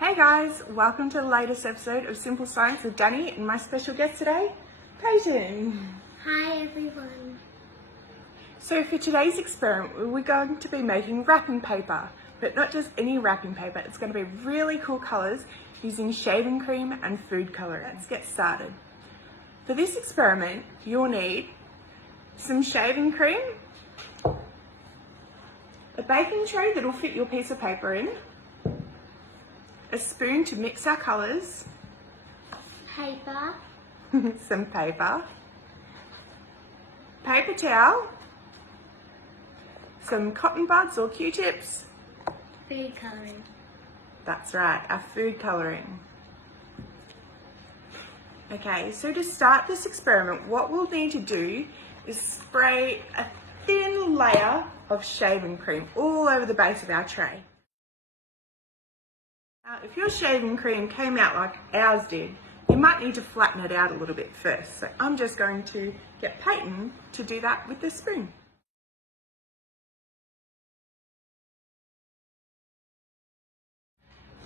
Hey guys, welcome to the latest episode of Simple Science with Danny and my special guest today, Peyton. Hi everyone. So for today's experiment, we're going to be making wrapping paper, but not just any wrapping paper, it's going to be really cool colours using shaving cream and food colouring. Let's get started. For this experiment, you'll need some shaving cream, a baking tray that'll fit your piece of paper in, a spoon to mix our colours, Paper, some paper towel, some cotton buds or Q-tips. food colouring. That's right, our food colouring. Okay, so to start this experiment, what we'll need to do is spray a thin layer of shaving cream all over the base of our tray. Now, if your shaving cream came out like ours did, you might need to flatten it out a little bit first. So I'm just going to get Peyton to do that with the spoon.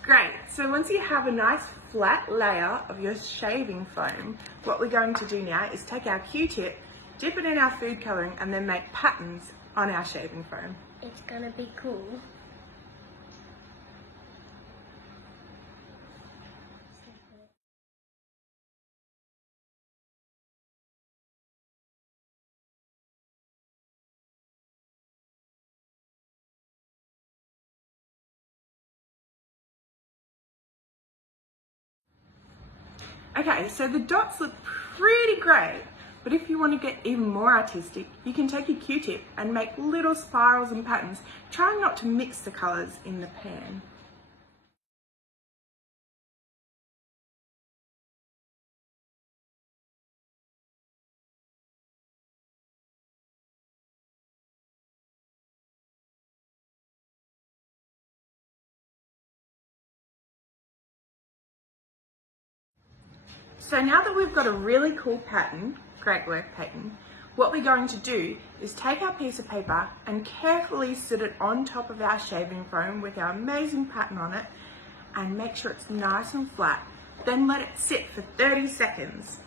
Great, so once you have a nice flat layer of your shaving foam, what we're going to do now is take our Q-tip, dip it in our food colouring and then make patterns on our shaving foam. It's gonna be cool. Okay, so the dots look pretty great, but if you want to get even more artistic, you can take your Q-tip and make little spirals and patterns, trying not to mix the colours in the pan. So now that we've got a really cool pattern, great work Peyton, what we're going to do is take our piece of paper and carefully sit it on top of our shaving foam with our amazing pattern on it and make sure it's nice and flat. Then let it sit for 30 seconds.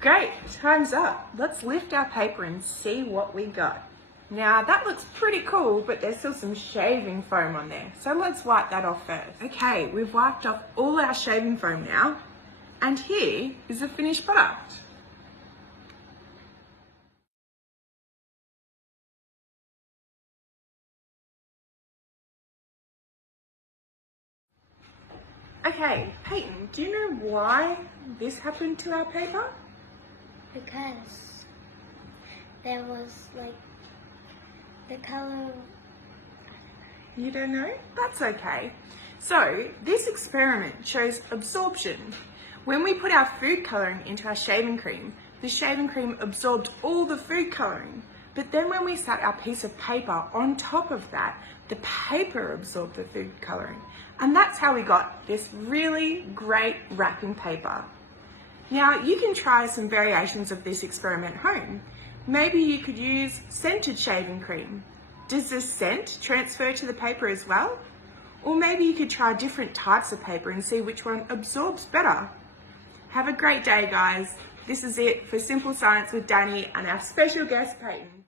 Great, time's up. Let's lift our paper and see what we got. Now that looks pretty cool, but there's still some shaving foam on there. So let's wipe that off first. Okay, we've wiped off all our shaving foam now. And here is the finished product. Okay, Peyton, do you know why this happened to our paper? Because there was like the colour. You don't know? That's okay. So this experiment shows absorption. When we put our food colouring into our shaving cream, the shaving cream absorbed all the food colouring. But then when we sat our piece of paper on top of that, the paper absorbed the food colouring. And that's how we got this really great wrapping paper. Now you can try some variations of this experiment at home. Maybe you could use scented shaving cream. Does the scent transfer to the paper as well? Or maybe you could try different types of paper and see which one absorbs better. Have a great day, guys. This is it for Simple Science with Danny and our special guest, Peyton.